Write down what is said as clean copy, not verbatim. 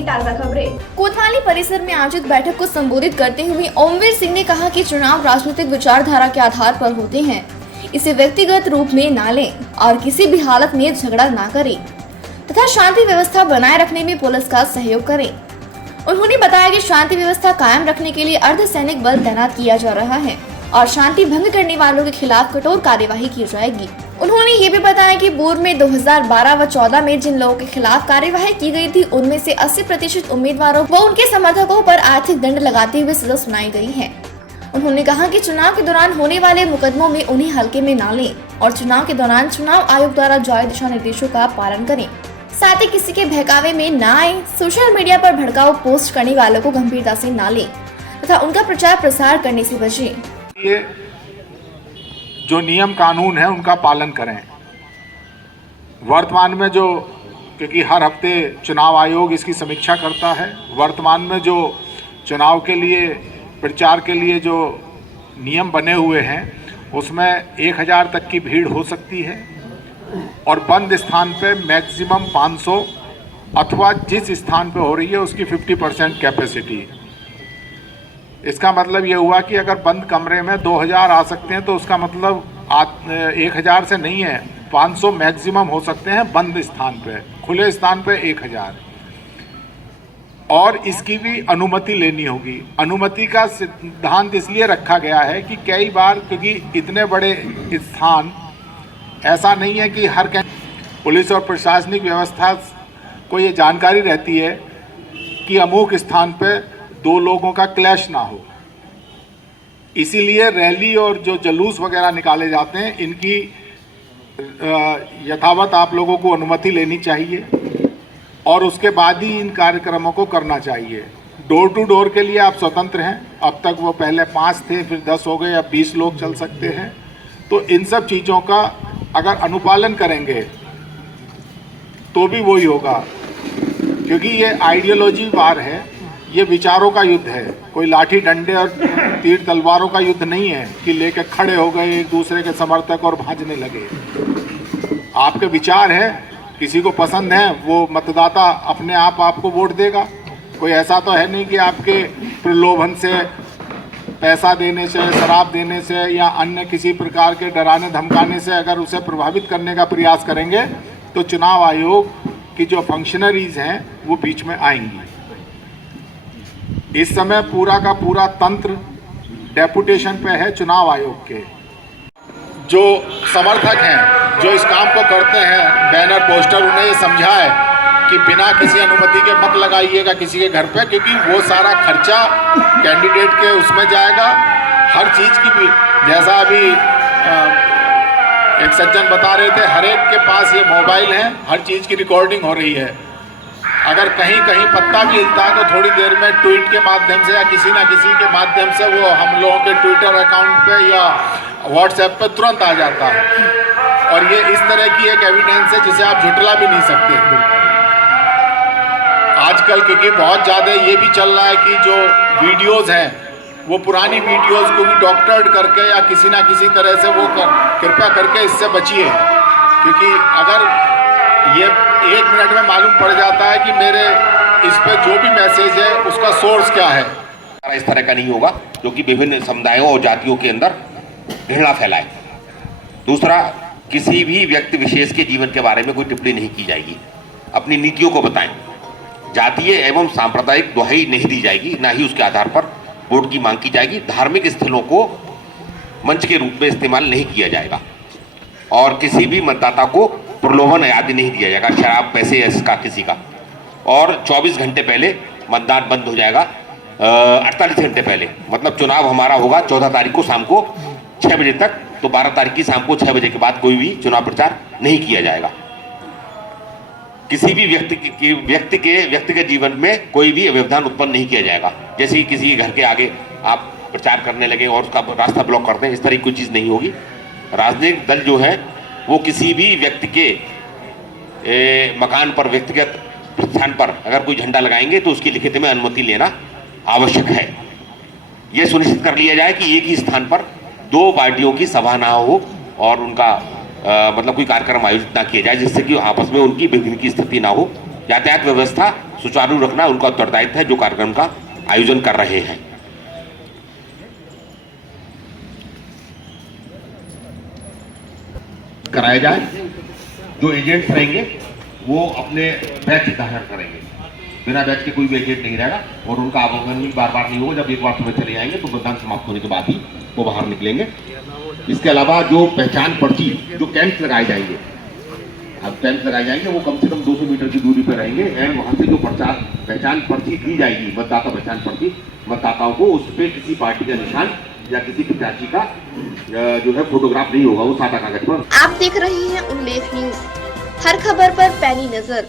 की ताज़ा खबरें। कोतवाली परिसर में आयोजित बैठक को संबोधित करते हुए ओमवीर सिंह ने कहा कि चुनाव राजनीतिक विचारधारा के आधार पर होते हैं, इसे व्यक्तिगत रूप में न लें और किसी भी हालत में झगड़ा न करें तथा शांति व्यवस्था बनाए रखने में पुलिस का सहयोग करें। उन्होंने बताया कि शांति व्यवस्था कायम रखने के लिए अर्धसैनिक बल तैनात किया जा रहा है और शांति भंग करने वालों के खिलाफ कठोर कार्यवाही की जाएगी। उन्होंने ये भी बताया कि पूर्व में 2012 व 14 में जिन लोगों के खिलाफ कार्यवाही की गई थी, उनमें से 80% उम्मीदवारों व उनके समर्थकों पर आर्थिक दंड लगाते हुए सजा सुनाई गई है। उन्होंने कहा कि चुनाव के दौरान होने वाले मुकदमों में उन्हें हल्के में न लें और चुनाव के दौरान चुनाव आयोग द्वारा जारी दिशा निर्देशों का पालन करें। साथ ही किसी के बहकावे में न आए, सोशल मीडिया पर भड़काऊ पोस्ट करने वालों को गंभीरता से न लें तथा उनका प्रचार प्रसार करने से बचें। ये जो नियम कानून है उनका पालन करें। वर्तमान में जो, क्योंकि हर हफ्ते चुनाव आयोग इसकी समीक्षा करता है, वर्तमान में जो चुनाव के लिए प्रचार के लिए जो नियम बने हुए हैं उसमें 1000 तक की भीड़ हो सकती है और बंद स्थान पे मैक्सिमम 500 अथवा जिस स्थान पे हो रही है उसकी 50% कैपेसिटी। इसका मतलब ये हुआ कि अगर बंद कमरे में 2000 आ सकते हैं तो उसका मतलब 1000 से नहीं है, 500 मैक्सिमम हो सकते हैं बंद स्थान पे। खुले स्थान पे 1000 और इसकी भी अनुमति लेनी होगी। अनुमति का सिद्धांत इसलिए रखा गया है कि कई बार, क्योंकि इतने बड़े स्थान, ऐसा नहीं है कि हर पुलिस और प्रशासनिक व्यवस्था को ये जानकारी रहती है कि अमुक स्थान पे 2 लोगों का क्लैश ना हो। इसीलिए रैली और जो जुलूस वगैरह निकाले जाते हैं इनकी यथावत आप लोगों को अनुमति लेनी चाहिए और उसके बाद ही इन कार्यक्रमों को करना चाहिए। डोर टू डोर के लिए आप स्वतंत्र हैं। अब तक वो पहले 5 थे, फिर 10 हो गए, अब 20 लोग चल सकते हैं। तो इन सब चीज़ों का अगर अनुपालन करेंगे तो भी वही होगा, क्योंकि ये आइडियोलॉजी वार है, ये विचारों का युद्ध है। कोई लाठी डंडे और तीर तलवारों का युद्ध नहीं है कि लेके खड़े हो गए एक दूसरे के समर्थक और भाजने लगे। आपके विचार है, किसी को पसंद है वो मतदाता अपने आप आपको वोट देगा। कोई ऐसा तो है नहीं कि आपके प्रलोभन से, पैसा देने से, शराब देने से या अन्य किसी प्रकार के डराने धमकाने से अगर उसे प्रभावित करने का प्रयास करेंगे तो चुनाव आयोग की जो फंक्शनरीज हैं वो बीच में आएंगी। इस समय पूरा का पूरा तंत्र डेपुटेशन पे है चुनाव आयोग के। जो समर्थक हैं, जो इस काम को करते हैं, बैनर पोस्टर, उन्हें ये समझाए कि बिना किसी अनुमति के मत लगाइएगा किसी के घर पे, क्योंकि वो सारा खर्चा कैंडिडेट के उसमें जाएगा। हर चीज़ की भी, जैसा अभी एक सज्जन बता रहे थे, हर एक के पास ये मोबाइल है, हर चीज़ की रिकॉर्डिंग हो रही है। अगर कहीं कहीं पत्ता भी हिलता है तो थोड़ी देर में ट्वीट के माध्यम से या किसी ना किसी के माध्यम से वो हम लोगों के ट्विटर अकाउंट पे या व्हाट्सएप पे तुरंत आ जाता है। और ये इस तरह की एक एविडेंस है जिसे आप झुटला भी नहीं सकते। आजकल क्योंकि बहुत ज़्यादा ये भी चल रहा है कि जो वीडियोज़ हैं वो पुरानी वीडियोज़ को भी डॉक्टर्ड करके या किसी ना किसी तरह से वो कृपया करके इससे बचिए, क्योंकि अगर ये 1 मिनट में मालूम पड़ जाता है कि मेरे इस पे जो भी मैसेज है उसका सोर्स क्या है। इस तरह का नहीं होगा जो कि विभिन्न समुदायों और जातियों के अंदर घृणा फैलाए। दूसरा, किसी भी व्यक्ति विशेष के जीवन के बारे में कोई टिप्पणी नहीं की जाएगी। अपनी नीतियों को बताएं। जातीय एवं सांप्रदायिक दुहाई नहीं दी जाएगी, ना ही उसके आधार पर वोट की मांग की जाएगी। धार्मिक स्थलों को मंच के रूप में इस्तेमाल नहीं किया जाएगा और किसी भी मतदाता को प्रलोभन आदि नहीं दिया जाएगा, शराब, पैसे इसका किसी का। और 24 घंटे पहले मतदान बंद हो जाएगा, 48 घंटे पहले। मतलब चुनाव हमारा होगा 14 तारीख को शाम को 6 बजे तक, तो 12 तारीख की शाम को 6 बजे के बाद कोई भी चुनाव प्रचार नहीं किया जाएगा। किसी भी व्यक्ति के व्यक्तिगत जीवन में कोई भी व्यवधान उत्पन्न नहीं किया जाएगा। जैसे कि किसी के घर के आगे आप प्रचार करने लगे और उसका रास्ता ब्लॉक करते हैं, इस तरह की कोई चीज़ नहीं होगी। राजनीतिक दल जो है वो किसी भी व्यक्ति के मकान पर, व्यक्तिगत स्थान पर अगर कोई झंडा लगाएंगे तो उसकी लिखित में अनुमति लेना आवश्यक है। यह सुनिश्चित कर लिया जाए कि एक ही स्थान पर 2 पार्टियों की सभा ना हो और उनका मतलब कोई कार्यक्रम आयोजित ना किया जाए, जिससे कि आपस में उनकी विघ्न की स्थिति ना हो। यातायात व्यवस्था सुचारू रखना उनका उत्तरदायित्व है जो कार्यक्रम का आयोजन कर रहे हैं। कराया जाए, जो एजेंट्स रहेंगे वो अपने बैच धारण करेंगे, बिना बैच के कोई भी एजेंट नहीं रहेगा और उनका आवागमन भी बार बार नहीं होगा। जब एक बार सुबह चले जाएंगे तो मतदान समाप्त होने के बाद ही वो बाहर निकलेंगे। इसके अलावा जो पहचान पर्ची, जो कैंप्स लगाए जाएंगे, अब कैंप्स लगाए जाएंगे वो कम से कम 200 मीटर की दूरी पर रहेंगे एंड वहाँ से जो पहचान पर्ची दी जाएगी, मतदाता पहचान पर्ची, मतदाताओं को उस पर किसी पार्टी का निशान या किसी प्रत्याशी का जो है फोटोग्राफ नहीं होगा, वो सादा कागज पर। आप देख रहे हैं उल्लेख न्यूज, हर खबर पर पैनी नजर।